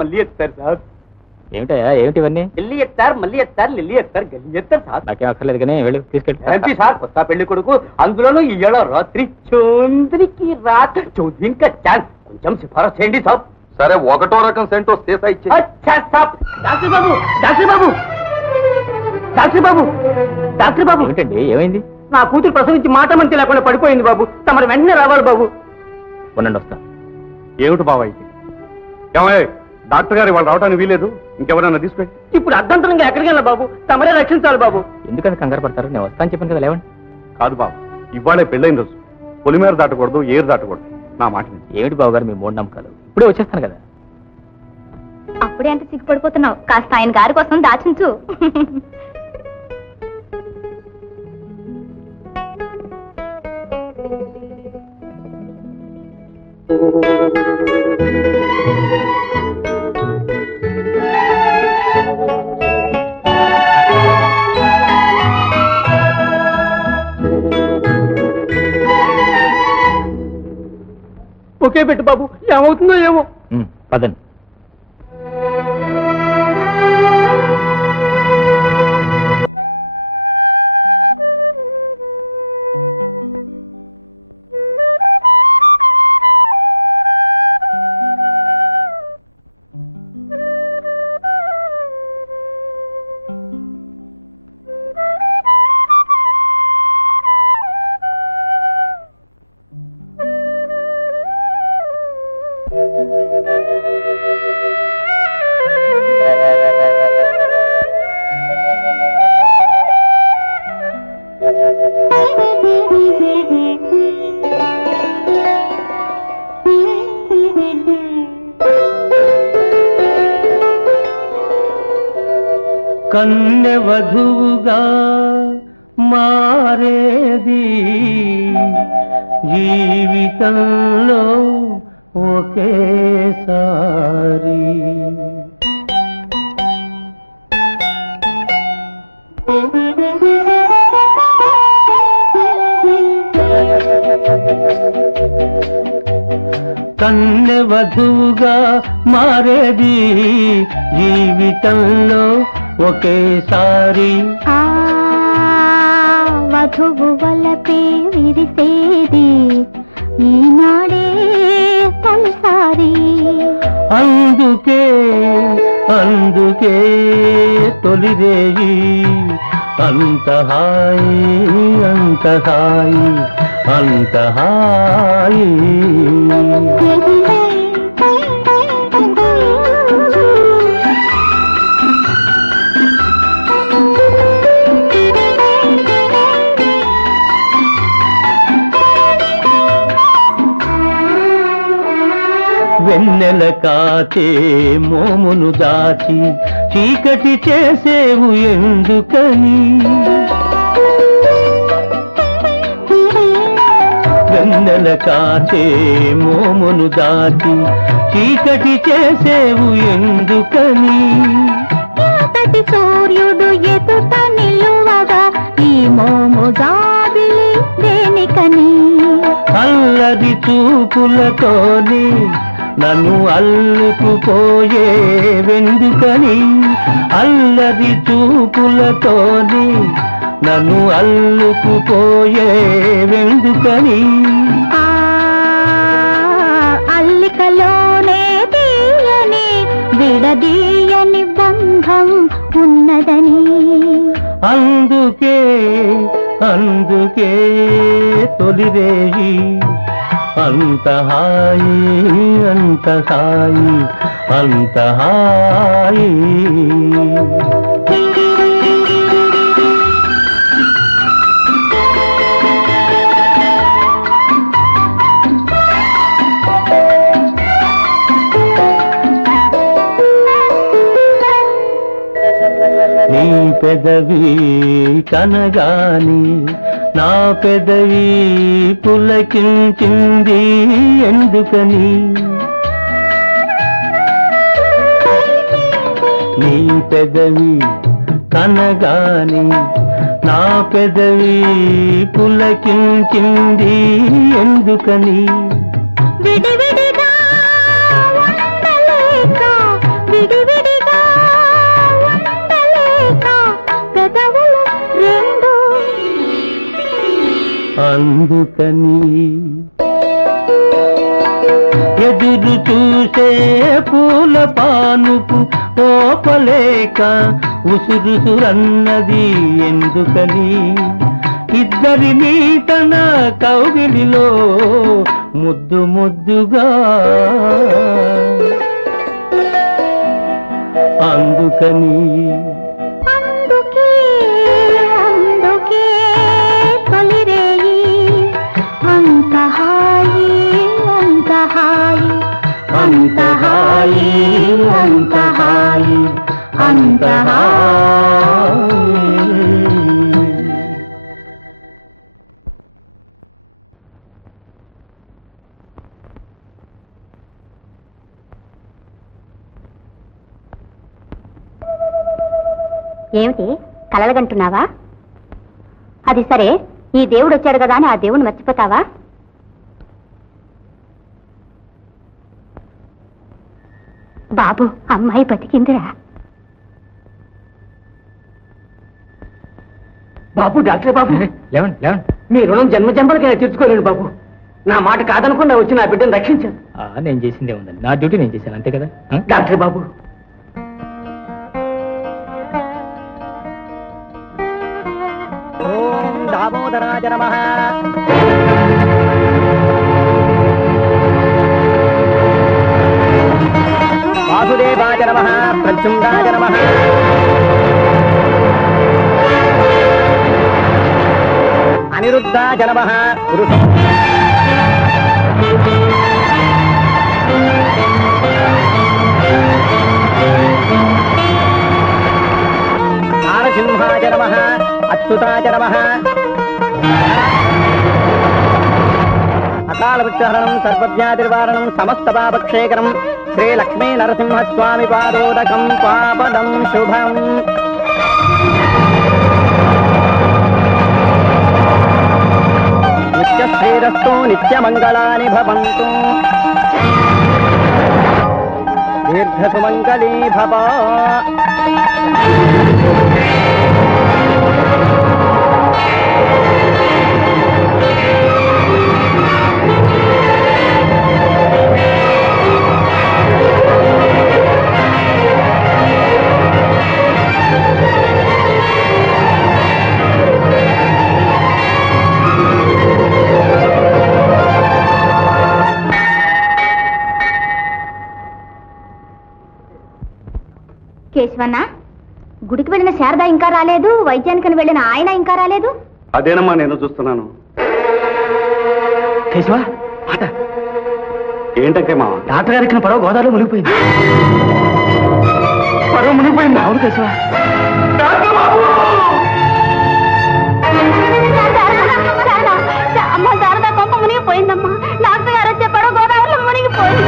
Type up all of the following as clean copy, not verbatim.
మళ్ళీ ఎత్తారు sir. ఏమిటయా ఏమిటివన్నీ? Lily ఎత్తారు, మళ్ళీ ఎత్తారు, లిల్లీ ఎత్తారు, గల్లి ఎత్తారు సార్. నాకేం అక్కర్లేదు కానీ వెళ్ళు తీసుకెళ్ళి. ఏంటి సార్ కొత్త పెళ్లి కొడుకు, అందులోనూ ఇయ్యాల రాత్రి చౌదరికి రాత్రి చౌదరి ఇంకా ఛాన్స్ కొంచెం సిఫారసు చేయండి సార్. సరే, ఒకటో రకం సెంటో సీసా ఇచ్చి. డాక్టర్ బాబు, డాక్టర్ బాబు, డాక్టర్ బాబు, డాక్టర్ బాబు. ఏమిటండి ఏమైంది? నా కూతురు ప్రసవించి మాట మంచి లేకుండా పడిపోయింది బాబు. తమరు వెంటనే రావాలి బాబు. ఉండండి వస్తా. ఏమిటి బాబా ఇది? ఏమయ్య, డాక్టర్ గారు ఇవాళ రావడానికి వీలేదు, ఇంకెవరన్నా తీసుకెళ్ళి. ఇప్పుడు అర్ధంతరంగా ఎక్కడికి వెళ్ళా బాబు, తమరే రక్షించాలి బాబు. ఎందుకంత కంగారు పడతారు? నేను వస్తాను చెప్పాను కదా, లేవండి. కాదు బాబు, ఇవాళే పెళ్ళైన రోజు, పొలిమేర దాటకూడదు, ఏరు దాటకూడదు. నా మాట ఏమిటి బాబు గారు మీ మూఢనమ్మకాలు? ఇప్పుడే వచ్చేస్తాను కదా. అప్పుడే అంత సిగ్గుపడిపోతున్నావు, కాస్త ఆయన గారి కోసం దాచించు. ఒకే పెట్టు బాబు, ఏమవుతుందో ఏమో. పదండి. కన్నె వధువుగా మారేది జీవితంలో ఒకేసారి. కన్నె వధువుగా మారేది జీవితంలో ఒకేసారి. వధువు వలపే విరిసేది ఈనాడే తొలిసారి. అందుకే అందుకే తొలిరేయి అంత హాయి, అంత హాయి, అంత హాయి. వెన్నెల కాచే మోమును దాచి చీకటి చేసేవు ఎందుకని? వెన్నెల కాచే మోమును దాచి చీకటి చేసేవు ఎందుకని? ఎంతటి సూర్యుడు ఎదుట నిలువగా ఈ మోము జాబిలి దేనికని? అల్లరి చూపులతోని నన్ను అల్లుకుపోయే వెందుకని? అల్లరి చూపులతోని నన్ను అల్లుకుపోయే వెందుకని? అల్లికలోనే తీయని విడదీయని బంధం ఉన్నదని. అందుకే అందుకే తొలిరేయి అంత హాయి, అంత హాయి, అంత హాయి. నీ పెదవి కనగాని నా పెదవి పులకించింది ఎందుకని? నీ పెదవి కనగాని నా పెదవి పులకించింది ఎందుకని? విడివిడిగా ఉండలేక అందుకని ఎదురు చూసే పూల పానుపు ఓపలేక ఉసురుసురన్నది ఎందుకని ఇద్దరినీ తన కౌగిలిలో ముద్దు ముద్దుగా అందుకని అందుకే అందుకే తొలిరేయి అంత హాయి అంత హాయి అంత హాయి అంత హాయి అంత హాయి. ఏమిటి కలలుగంటున్నావా? అది సరే, ఈ దేవుడు వచ్చాడు కదా అని ఆ దేవుని మర్చిపోతావా? బాబు, అమ్మాయి బతికిందిరా. బాబు, డాక్టర్ బాబు, లేవండి లేవండి. మీ రుణం జన్మ జన్మలకైనా తీర్చుకోలేను బాబు. నా మాట కాదనకుండా వచ్చి నా బిడ్డను రక్షించాను. నేను చేసిందే ఉందండి, నా డ్యూటీ నేను చేశాను, అంతే కదా. డాక్టర్ బాబు, ఓం దామోదరాయ నమః. వాసుదేవాయ నమః. ప్రద్యుమ్నాయ నమః. అనిరుద్ధాయ నమః. నారసింహాయ నమః. అచ్యుతాయ నమః. అకాల మృత్యుహరణం సర్వవ్యాధిర్వారణం సమస్త పాపక్షేకరం శ్రీ లక్ష్మీ నరసింహస్వామి పాదోదకం పాపదం శుభం. నిత్యశ్రీరస్తు నిత్యమంగళాని భవంతు. దీర్ఘసుమంగళీ భవ. కేశవన్న, గుడికి వెళ్ళిన శారద ఇంకా రాలేదు, వైద్యానికి వెళ్ళిన ఆయన ఇంకా రాలేదు. అదేనమ్మా నేను చూస్తున్నాను. కేశవ మాట. ఏంటంటే మా డాక్టర్ గారికి పడవ గోదావరిలో మునిగిపోయింది. పడవ మునిగిపోయింది. అవును కేశవ. అమ్మ, శారద కొంప మునిగిపోయిందమ్మా. డాక్టర్ గారు వచ్చే పడవ గోదావరిలో మునిగిపోయింది.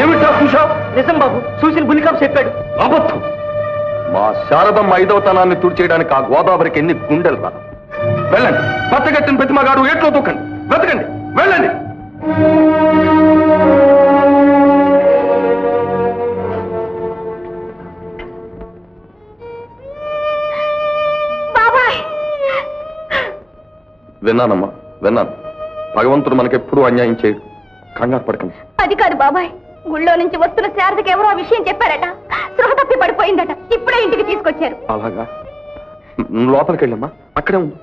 ఏమిటో చూసావు? నిజం బాబు, చూసిన బులికాపు చెప్పాడు. అబద్ధం. మా శారదమ్మ ఐదవతనాన్ని తుడిచేయడానికి ఆ గోదావరికి ఎన్ని గుండెలు రా. వెళ్ళండి, పచ్చగట్టిన ప్రతిమగాడు ఏట్లో తొక్కండి, వెతకండి, వెళ్ళండి. విన్నానమ్మా, విన్నాను. భగవంతుడు మనకెప్పుడు అన్యాయం చేయడు. కంగారు పడకండి. అది కాదు బాబాయ్, గుళ్ళో నుంచి వస్తున్న శారదకి ఎవరో ఆ విషయం చెప్పారట. స్పృహ తప్పి పడిపోయిందట. ఇప్పుడే ఇంటికి తీసుకొచ్చారు. అలాగా? నువ్వు లోపలికి వెళ్ళమ్మా, అక్కడే ఉండు.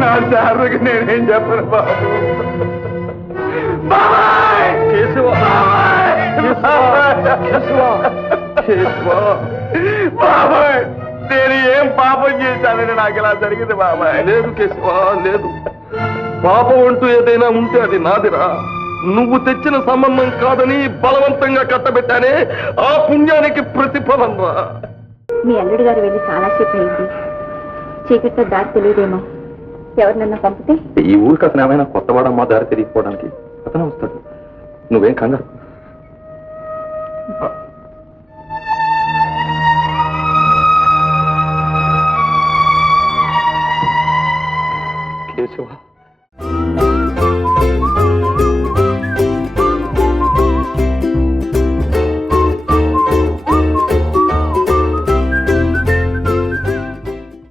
నా శారదకి నేనేం చెప్పను బాబు. బాబాయ్, నేను ఏం పాపం చేశానని నాకు ఇలా జరిగింది బాబాయ్. లేదు కేశవా, లేదు. పాపం అంటూ ఏదైనా ఉంటే అది నాదిరా. నువ్వు తెచ్చిన సంబంధం కాదని బలవంతంగా కట్టబెట్టానే, ఆ పుణ్యానికి ప్రతిఫలం రా. మీ అల్లుడు గారు వెళ్ళి చాలాసేపు అయింది. చీకట్లో దారి తెలియదేమో. ఎవరినన్నా పంపితే? ఈ ఊరికి అతను ఏమైనా కొత్తవాడమ్మా దారి తెలియకపోవడానికి? అతనే వస్తాడు, నువ్వేం కంగారు. కేశవ,